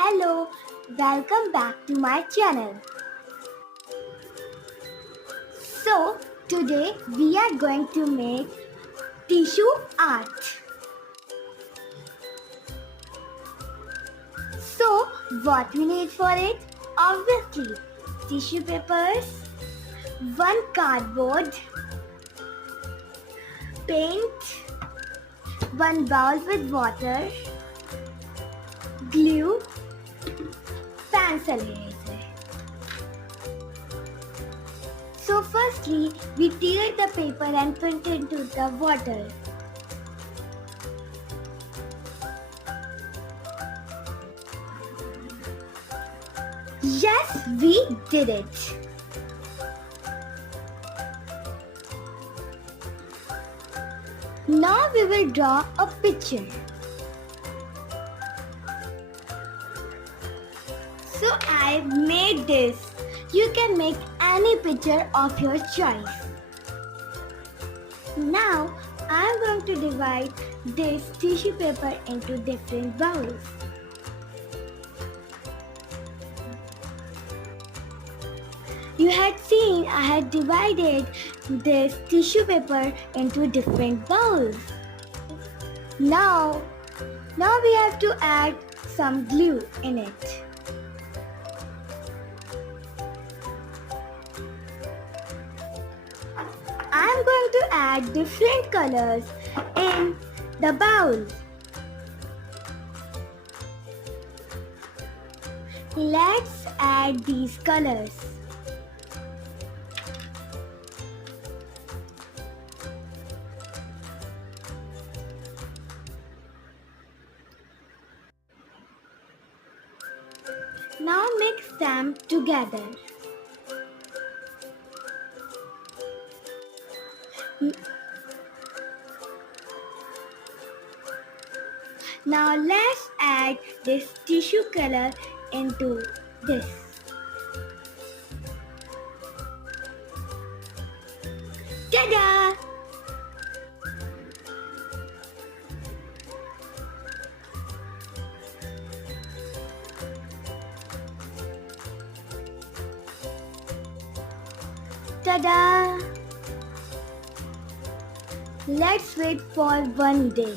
Hello, welcome back to my channel. So, today we are going to make tissue art. So, what we need for it? Obviously, tissue papers, one cardboard, paint, one bowl with water, glue, pencil eraser. So firstly, we tear the paper and put it into the water. Yes, we did it. Now we will draw a picture. So I made this. You can make any picture of your choice. Now I am going to divide this tissue paper into different bowls. You had seen I had divided this tissue paper into different bowls. Now we have to add some glue in it. I am going to add different colors in the bowl. Let's add these colors. Now mix them together. Now let's add this tissue color into this. Ta-da! Ta-da! Let's wait for one day.